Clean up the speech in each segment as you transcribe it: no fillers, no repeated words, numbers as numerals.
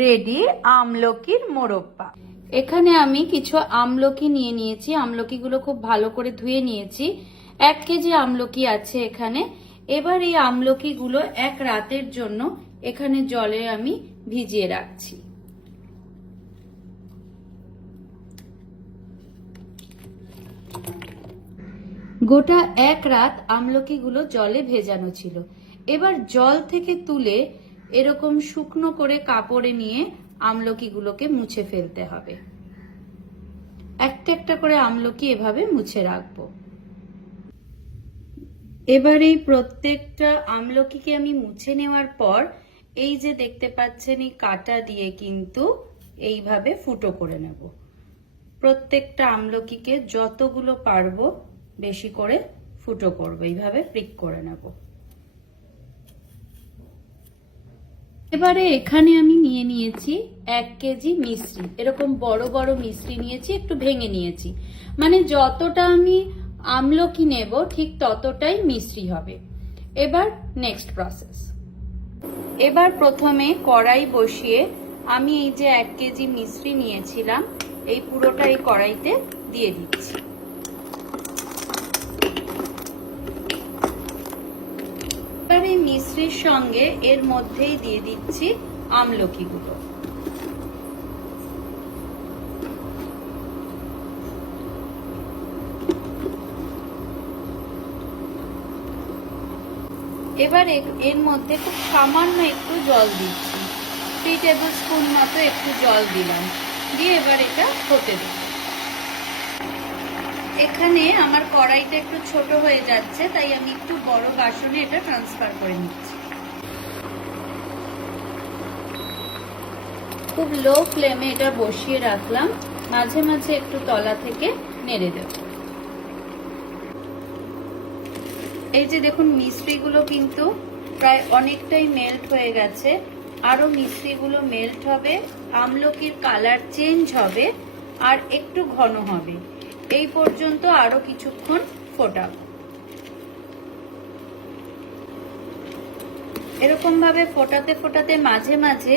Ready আমলকির মোরব্বা। এখানে আমি কিছু আমলকি নিয়ে নিয়েছি। আমলকিগুলো খুব ভালো করে ধুয়ে নিয়েছি। 1 কেজি আমলকি আছে এখানে। এবার এই আমলকিগুলো 1 রাতের জন্য এখানে জলে আমি ভিজিয়ে রাখছি। গোটা 1 রাত আমলকিগুলো জলে ভেজানো ছিল। এবার জল থেকে তুলে এরকম শুকনো করে কাপড়ে নিয়ে আমলকিগুলোকে মুছে ফেলতে হবে। একটা একটা করে আমলকি এভাবে মুছে রাখবো। এবার এই প্রত্যেকটা আমলকিকে আমি মুছে নেওয়ার পর এই যে দেখতে পাচ্ছেন এই কাঁটা দিয়ে কিন্তু এইভাবে ফুটো করে নেব। প্রত্যেকটা আমলকিকে যতগুলো পারবো বেশি করে ফুটো করব, এইভাবে প্রিক করে নেব। এবারে এখানে আমি নিয়ে নিয়েছি 1 কেজি মিশ্রি। এরকম বড় বড় মিশ্রি নিয়েছি, একটু ভেঙে নিয়েছি। মানে যতটা আমি আমলকি নেব ঠিক ততটাই মিশ্রি হবে। এবার নেক্সট প্রসেস। এবার প্রথমে কড়াই বসিয়ে আমি এই যে 1 কেজি মিশ্রি নিয়েছিলাম এই পুরোটা এই কড়াইতে দিয়ে দিচ্ছি। এবার এই মিশ্রির সঙ্গে এর মধ্যেই দিয়ে দিচ্ছি আমলকিগুলো। এবার এর মধ্যে খুব সামান্য একটু জল দিচ্ছি, 3 টেবিল স্পুন মতো একটু জল দিলাম, দিয়ে এবার এটা হতে দেব। এখানে আমার কড়াইটা একটু ছোট হয়ে যাচ্ছে, তাই আমি একটু বড় বাসনে এটা ট্রান্সফার করে নিচ্ছি। খুব লো ফ্লেমে এটা বসিয়ে রাখলাম, মাঝে মাঝে একটু তলা থেকে নেড়ে দেব। এই যে দেখুন মিশ্রিগুলো কিন্তু প্রায় অনেকটাই মেল্ট হয়ে গেছে। আরো মিশ্রিগুলো মেল্ট হবে, আমলকির কালার চেঞ্জ হবে আর একটু ঘন হবে। এই পর্যন্ত আরো কিছুক্ষণ ফোটাবো। এরকম ভাবে ফোটাতে ফোটাতে মাঝে মাঝে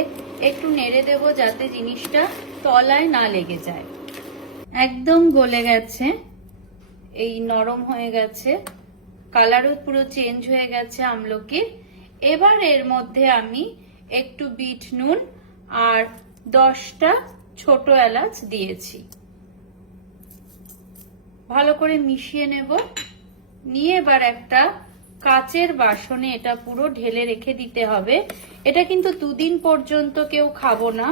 একটু নেড়ে দেব যাতে জিনিসটা তলায় না লেগে যায়। একদম গলে গেছে, এই নরম হয়ে গেছে, কালারও পুরো চেঞ্জ হয়ে গেছে আমলকির। এবার এর মধ্যে আমি একটু বিট নুন আর 10টা ছোট এলাচ দিয়েছি। ভালো করে মিশিয়ে নেব। নিয়ে এবার একটা কাচের বাসনে এটা পুরো ঢেলে রেখে দিতে হবে। এটা কিন্তু 2 দিন পর্যন্ত কেউ খাবো না।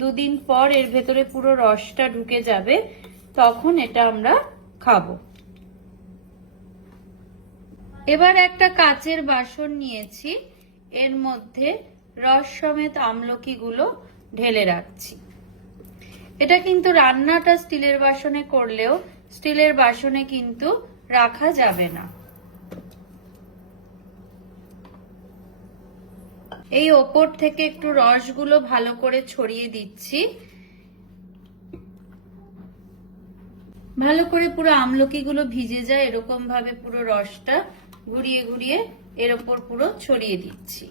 2 দিন পর এর ভেতরে পুরো রসটা ঢুকে যাবে, তখন এটা আমরা খাবো। এবার একটা কাচের বাসন নিয়েছি, এর মধ্যে রস সমেত আমলকিগুলো ঢেলে রাখছি। এটা কিন্তু রান্নাটা স্টিলের বাসনে করলেও স্টিলের বাসনে কিন্তু রাখা যাবে না। এই ওপর থেকে একটু রসগুলো ভালো করে ছড়িয়ে দিচ্ছি। ভালো করে পুরো আমলকিগুলো ভিজে যায় এরকম ভাবে পুরো রসটা ঘুরিয়ে ঘুরিয়ে এর ওপর পুরো ছড়িয়ে দিচ্ছি।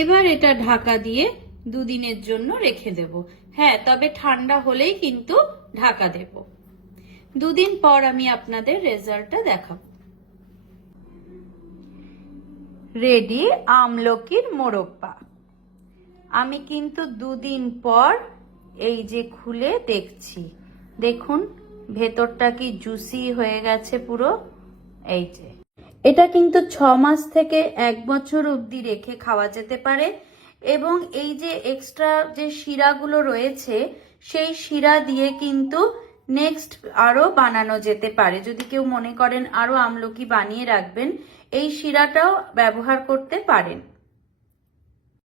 এবার এটা ঢাকা দিয়ে 2 দিনের জন্য রেখে দেব। হ্যাঁ, তবে ঠান্ডা হলেই কিন্তু ঢাকা দেব। 2 দিন পর আমি আপনাদের রেজাল্টটা দেখাবো। রেডি আমলকির মোরব্বা। আমি কিন্তু 2 দিন পর এই যে খুলে দেখছি, দেখুন ভেতরটা কি জুসি হয়ে গেছে পুরো। এই যে এটা কিন্তু 6 মাস থেকে 1 বছর অবধি রেখে খাওয়া যেতে পারে। এবং এই যে এক্সট্রা যে শিরাগুলো রয়েছে সেই শিরা দিয়ে কিন্তু নেক্সট আরো বানানো যেতে পারে। যদি কেউ মনে করেন আরো আমলকি বানিয়ে রাখবেন, এই শিরাটাও ব্যবহার করতে পারেন।